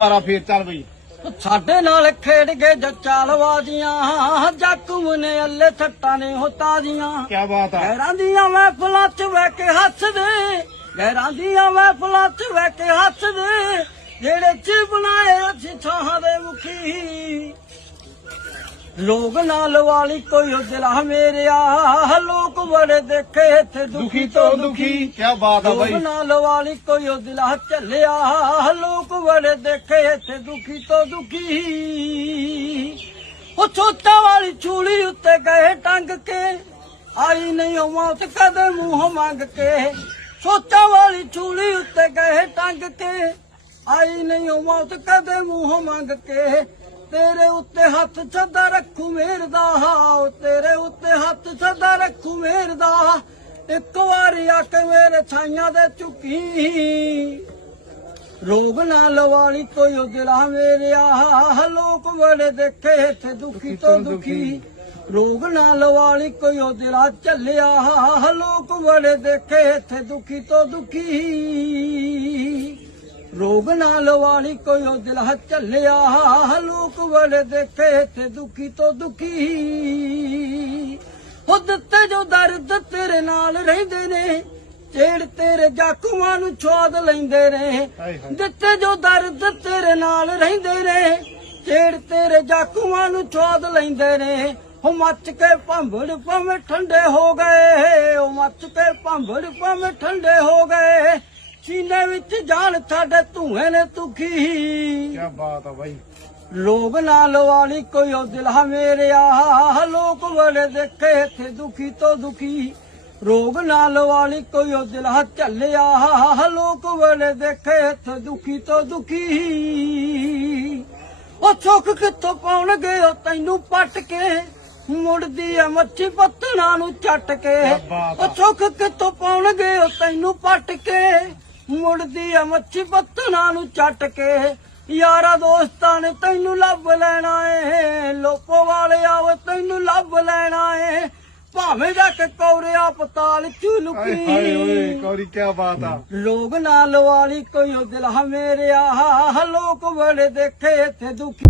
ਦੁਬਾਰਾ ਫੇਰ ਚੱਲ ਬਈ। ਸਾਡੇ ਨਾਲ ਖੇਡ ਗਏ ਜੱਚਾ ਲਵਾਦੀਆਂ ਜਾਕੂ ਨੇ ਅੱਲੇ ਛੱਟਾਂ ਨੇ ਹੋਤਾ ਦੀਆਂ ਕੀ ਬਾਤ ਆ। ਗੈਰਾਂ ਦੀਆਂ ਮਹਿਫਲਾਂ ਚ ਬਹਿ ਕੇ ਹੱਸਦੇ ਗੈਰਾਂ ਦੀਆਂ ਮਹਿਫਲਾਂ ਚ ਬਹਿ ਕੇ ਹੱਸਦੇ ਜਿਹੜੇ ਚ ਬਣਾਏ ਅਸੀਂ ਛਾਹਾਂ ਦੇ ਮੁਖੀ। ਲੋਕ ਨਾਲ ਵਾਲੀ ਕੋਈ ਦਿਲਾ ਮੇਰਿਆ। ਲੋਕ ਬੜੇ ਦੇਖੇ ਇੱਥੇ ਦੁਖੀ ਤੋਂ ਦੁਖੀ। ਕੀ ਬਾਤ ਆ ਲੋਕ ਬਾਈ। ਨਾਲ ਵਾਲੀ ਕੋਈ ਦਿਲਾ ਚੱਲਿਆ। ਲੋਕ ਬੜੇ ਦੇਖੇ ਇੱਥੇ ਦੁਖੀ ਤੋਂ ਦੁਖੀ। ਉਹ ਛੋਟਾ ਵਾਲੀ ਚੂੜੀ ਉੱਤੇ ਗਏ ਟੰਗ ਕੇ। ਆਈ ਨਹੀਂ ਉਹ ਮੌਤ ਕਦੇ ਮੂੰਹ ਮੰਗ ਕੇ। ਛੋਟਾ ਵਾਲੀ ਚੂੜੀ ਉੱਤੇ ਗਏ ਟੰਗ ਕੇ। ਆਈ ਨਹੀਂ ਉਹ ਮੌਤ ਕਦੇ ਮੂੰਹ ਮੰਗ ਕੇ। ਤੇਰੇ ਉੱਤੇ ਹੱਥ ਸਦਾ ਰੱਖੂ ਮੇਰ ਦਾ ਤੇਰੇ ਉੱਤੇ ਹੱਥ ਸਦਾ ਰੱਖੂ ਮੇਰ ਦਾ। ਇੱਕ ਵਾਰੀ ਆ ਕੇ ਮੇਰੇ ਛਾਈਆਂ ਦੇ ਝੁਕੀ। ਰੋਗ ਨਾ ਲਵਾਲੀ ਕੋਈ ਦਿਲਾ ਮੇਰਿਆ। ਲੋਕ ਬੜੇ ਦੇਖੇ ਇੱਥੇ ਦੁਖੀ ਤੋਂ ਦੁਖੀ। ਰੋਗ ਨਾ ਲਵਾਲੀ ਕੋਈ ਉਹ ਦਿਲਾ ਚੱਲਿਆ। ਲੋਕ ਬੜੇ ਦੇਖੇ ਇੱਥੇ ਦੁਖੀ ਤੋਂ ਦੁਖੀ। ਰੋਗ ਨਾ ਲਵਾਲੀ ਕੋਈ ਉਹ ਦਿਲਾ ਚੱਲਿਆ। ਲੋਕ ਬੜੇ ਦੇਖੇ ਇੱਥੇ ਦੁਖੀ ਤੋਂ ਦੁਖੀ। ਉਹ ਦਿੱਤੇ ਜੋ ਦਰਦ ਤੇਰੇ ਨਾਲ ਰਹਿੰਦੇ ਨੇ ਛੇੜ ਤੇਰੇ ਜਾਖੂਆਂ ਨੂੰ ਛੋਦ ਲੈਂਦੇ ਨੇ। ਦਿੱਤੇ ਜੋ ਦਰਦ ਤੇਰੇ ਨਾਲ ਰਹਿੰਦੇ ਨੇ ਛੇੜ ਤੇਰੇ ਜਾਖੂਆਂ ਨੂੰ ਛੋਦ ਲੈਂਦੇ ਨੇ। ਉਹ ਮੱਚ ਕੇ ਭੰਬੜ ਭਵੇਂ ਠੰਡੇ ਹੋ ਗਏ ਉਹ ਮੱਚ ਕੇ ਭੰਬੜ ਭਵੇਂ ਠੰਡੇ ਹੋ ਗਏ। ਸੀਨੇ ਵਿੱਚ ਜਾਨ ਸਾਡੇ ਧੂਏ ਨੇ ਤੁਖੀ ਕੀ ਬਾਤ ਆ ਬਾਈ। ਲੋਕ ਨਾਲ ਵਾਲੀ ਕੋਈ ਉਹ ਦਿਲਾ ਮੇਰਿਆ ਲੋਕ ਬੜੇ ਦੇਖੇ ਇੱਥੇ ਦੁਖੀ ਤੋਂ ਦੁਖੀ। ਰੋਗ ਨਾਲ ਵਾਲੀ ਕੋਈ ਉਹ ਦਿਲਾ ਝੱਲਿਆ ਲੋਕ ਬੜੇ ਦੇਖੇ ਇੱਥੇ ਦੁਖੀ ਤੋਂ ਦੁਖੀ। ਉਹ ਸੁੱਖ ਕਿੱਥੋਂ ਪਾਉਣਗੇ ਉਹ ਤੈਨੂੰ ਪੱਟ ਕੇ? ਮੁੜਦੀ ਐ ਮੱਛੀ ਪੱਤਣਾ ਨੂੰ ਚੱਟ ਕੇ। ਆ। ਉਹ ਸੁੱਖ ਕਿੱਥੋਂ ਪਾਉਣਗੇ ਉਹ ਤੈਨੂੰ ਪੱਟ ਕੇ? ਮੁੜਦੀ ਐ ਮੱਛੀ ਪੱਤਣਾ ਨੂੰ ਚੱਟ ਕੇ। ਯਾਰਾ ਦੋਸਤਾਂ ਨੇ ਤੈਨੂੰ ਲੱਭ ਲੈਣਾ ਏ। ਲੋਪੋ ਵਾਲੇ ਆਵੇ ਤੈਨੂੰ ਲੱਭ ਲੈਣਾ ਏ। ਭਾਵੇਂ ਜਾ ਕੇ ਕੌਰਿਆ ਪਤਾਲ ਚ ਹਾਏ ਹਾਏ ਓਏ ਲੁਕੀ ਕੌਰੀ ਕੀ ਬਾਤ ਆ। ਲੋਕ ਨਾਲ ਵਾਲੀ ਕੋਈ ਉਹ ਦਿਲ ਮੇਰਿਆ ਲੋਕ ਬੜੇ ਦੇਖੇ ਇੱਥੇ ਦੁਖੀ।